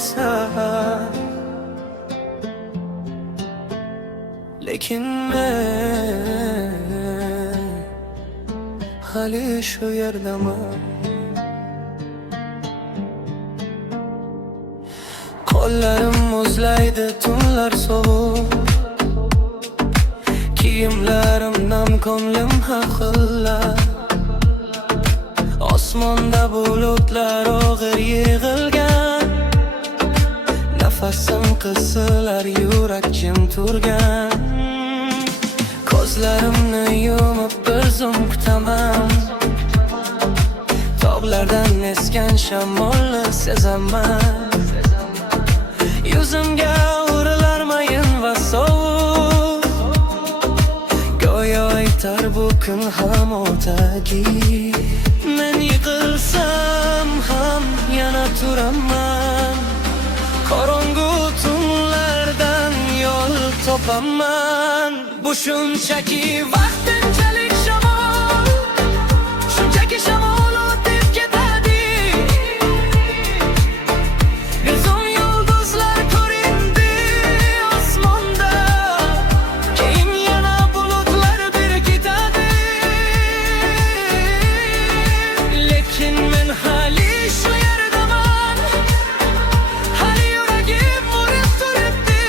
esa. Lekin men hali shu yerdaman. Qo'llarim muzlaydi, tunlar sovuq, kiyimlarim nam, ko'nglim haqillar. Osmonda bulutlar og'ir yig'ilgan, nafasim qisilar, yurak jim turgan. Ko'zlarimni yumib bir zum kutaman, tog'lardan esgan shamolni sezaman. Yuzimga urilar mayin va sovuq, go'yo aytar bu kun ham o'tadi. Men yiqilsam ham yana turaman, qorong'u tunlardan yo'l topaman. Bu shunchaki vaqtinchalik shamol, shunchaki shamol o'tib ketadi. Bir zum yulduzlar ko'rindi osmonda, keyin yana bulutlar berkitadi. Lekin men hali shu yerdaman, hali yuragim urib turibdi.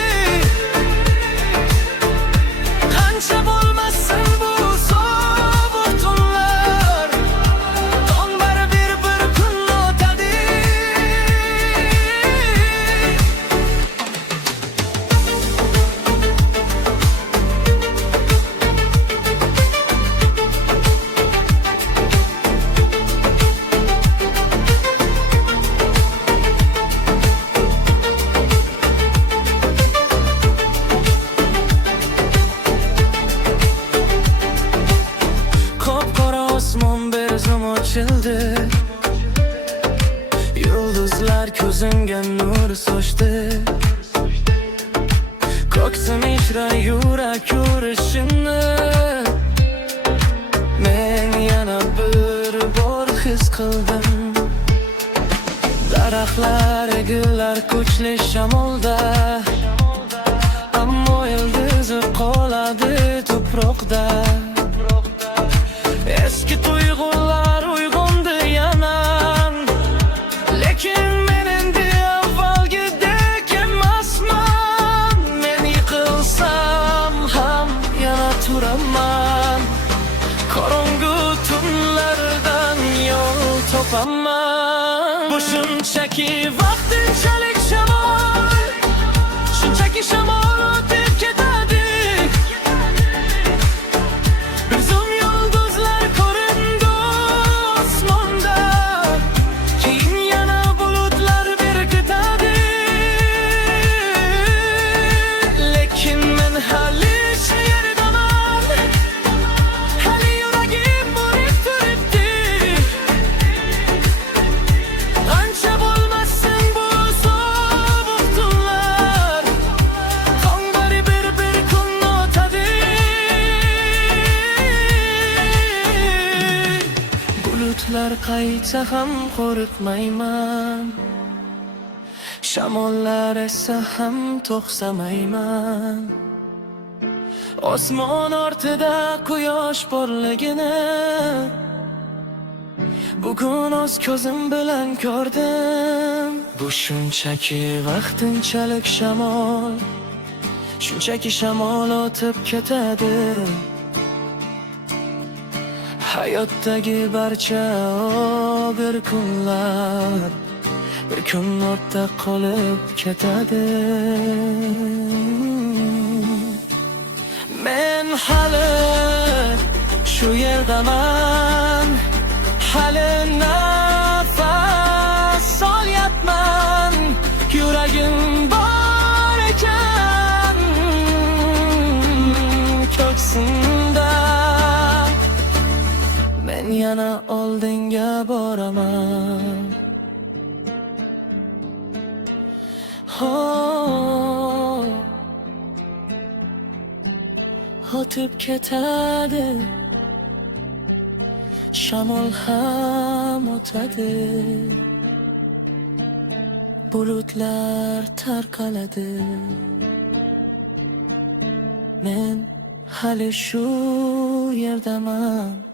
Qancha bo'lmasin bu sovuq tunlar, tong baribir bir kun o'tadi. Qop-qora osmon bir zum ochildi, yulduzlar ko'zimga nur sochdi. Ko'ksim ichra yurak urishini men yana bir bor his qildim. Daraxtlar egilar kuchli shamolda, ammo ildizi qoladi tuproqda. Eski tuyg'ular uyg'ondi yana, lekin men endi avvalgidek emasman. Men yiqilsam ham yana turaman, qorong'u tunlardan yo'l topaman. Bu shunchaki vaqtinchalik shamol, shunchaki shamol o'tib ketadi. Bir zum yulduzlar ko'rindi osmonda, keyin yana bulutlar berkitadi. Lekin men hali shu yerdaman, hali yuragim urib turibdi. Qancha bo'lmasin bu sovuq tunlar, tong baribir bir kun o'tadi. Bulutlar qaytsa ham qo'rqmayman, shamollar essa ham to'xsamayman. Osmon ortida quyosh borligini bugun o'z ko'zim bilan ko'rdim. Bu shunchaki vaqtinchalik shamol, shunchaki shamol o'tib ketadi. Hayotdagi barcha og'ir kunlar bir kun ortda qolib ketadi. Men hali shu yerdaman, hali nafas olyapman. Yuragim bor ekan ko'ksimda, men yana oldinga boraman. O'tib ketadi, shamol ham o'tadi. bulutlar tarqaladi. Men hali shu yerdaman.